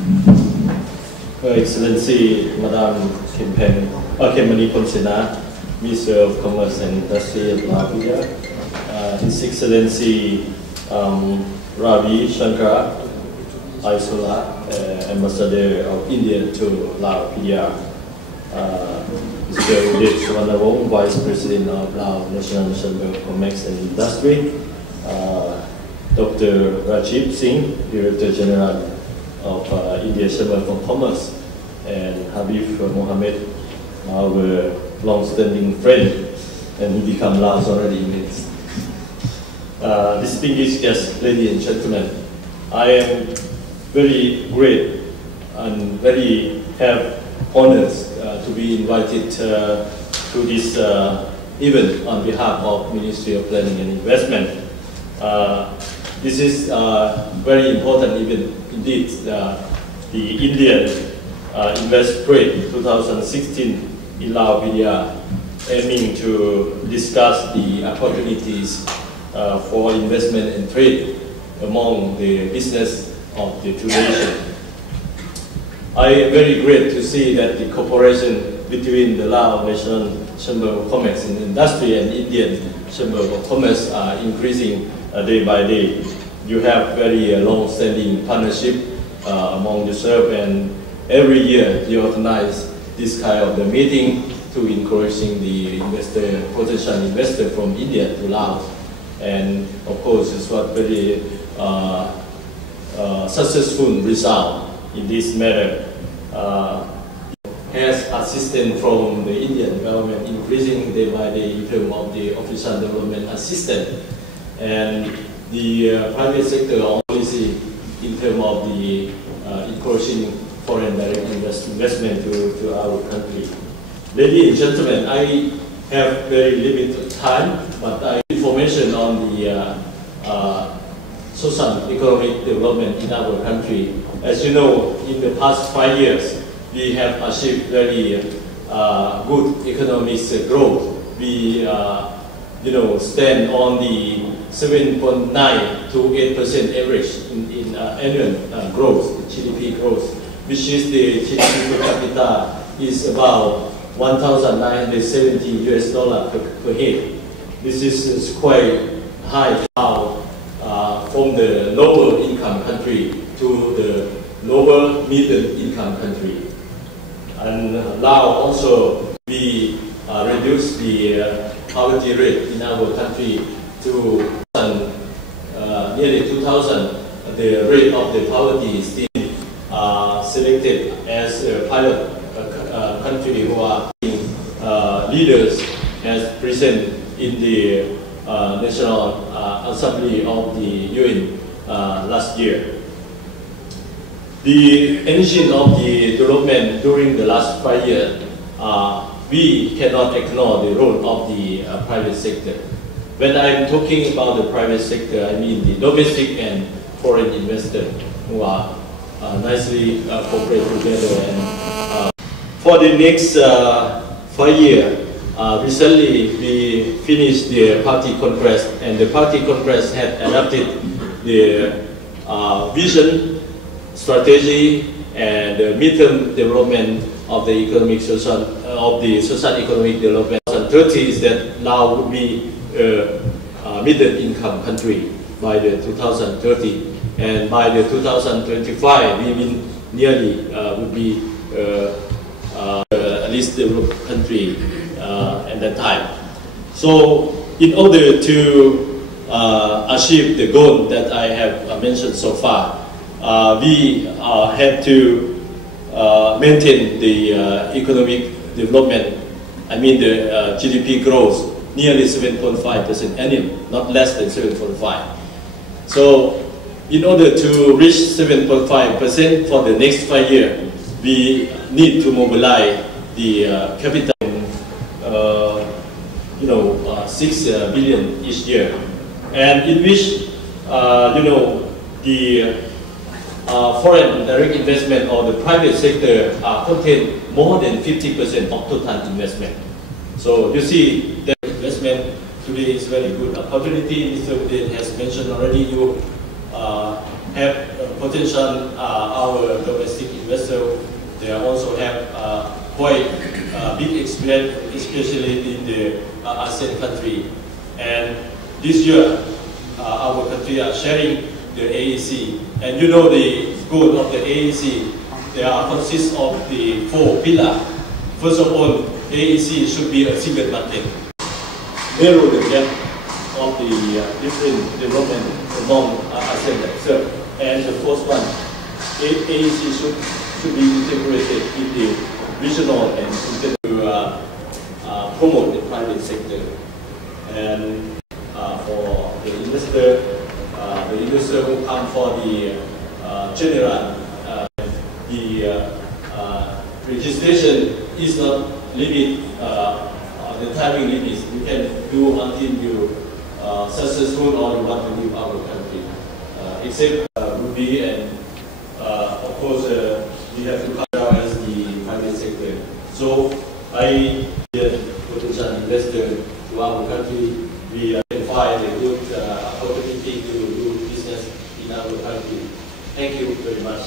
Her Excellency Madam Kemmani Phomsena, Minister of Commerce and Industry of Laos, His Excellency Ravi Shankar Aisola, Ambassador of India to Laos, Mr. Udit Suvarnavong, Vice President of Laos National Chamber of Commerce and Industry, Dr. Rajiv Singh, Director General of India Chamber of Commerce, and Habib Mohammed, our long-standing friend, and he became Laos already. Distinguished guests, ladies and gentlemen, I am very great and very honors to be invited to this event on behalf of Ministry of Planning and Investment. This is a very important event indeed. The Indian Invest Trade 2016 in Laos, aiming to discuss the opportunities for investment and trade among the business of the two nations. I am very great to see that the cooperation between the Laos National Chamber of Commerce and Industry and Indian Chamber of Commerce are increasing day by day. You have very long-standing partnership among yourself, and every year you organize this kind of the meeting to encouraging the potential investor from India to Laos. And of course, it's what very successful result in this matter. Has assistance from the Indian government increasing day by day in terms of the official development assistance, and the private sector policy in terms of the encouraging foreign direct investment to our country. Ladies and gentlemen, I have very limited time, but I information on the social economic development in our country. As you know, in the past 5 years, we have achieved very good economic growth. We stand on the 7.9 to 8% average in annual growth, GDP growth, which is the GDP per capita is about $1,970 per head. This is quite high now from the lower income country to the lower middle income country. And now also we reduce the poverty rate in our country to nearly 2,000. The rate of the poverty is still selected as a pilot country who are leaders as present in the National Assembly of the UN last year. The engine of the development during the last 5 years, we cannot ignore the role of the private sector. When I'm talking about the private sector, I mean the domestic and foreign investors who are nicely cooperate together. And for the next 5 years, recently we finished the Party Congress, and the Party Congress had adopted the vision, strategy, and the midterm development of the economic social economic development. 2030 is that Laos would be a middle income country by the 2030, and by the 2025 we will nearly would be at least developed country at that time. So in order to achieve the goal that I have mentioned so far, we had to maintain the economic development, I mean the GDP growth, nearly 7.5% annual, not less than 7.5. So in order to reach 7.5% for the next 5 years, we need to mobilize the capital, 6 billion each year, and in which the foreign direct investment or the private sector contain more than 50% of total investment. So you see that investment today is very good opportunity. Mr. Udit has mentioned already, you have potential our domestic investor. They also have quite big experience, especially in the ASEAN country. And this year, our country are sharing the AEC. And you know the goal of the AEC, they consist of the 4 pillars. First of all, AEC should be a single market. Narrow the gap of the different development among ASEAN themselves. And the fourth one, AEC should be integrated in the regional and to promote the private sector. And for the investor who come for the general, the registration is not limit, the timing limits. You can do until you successful or you want to leave our country. Except Ruby and of course we have to come down as the private sector. So I potential investor to our country, we can find a good opportunity to do business in our country. Thank you very much.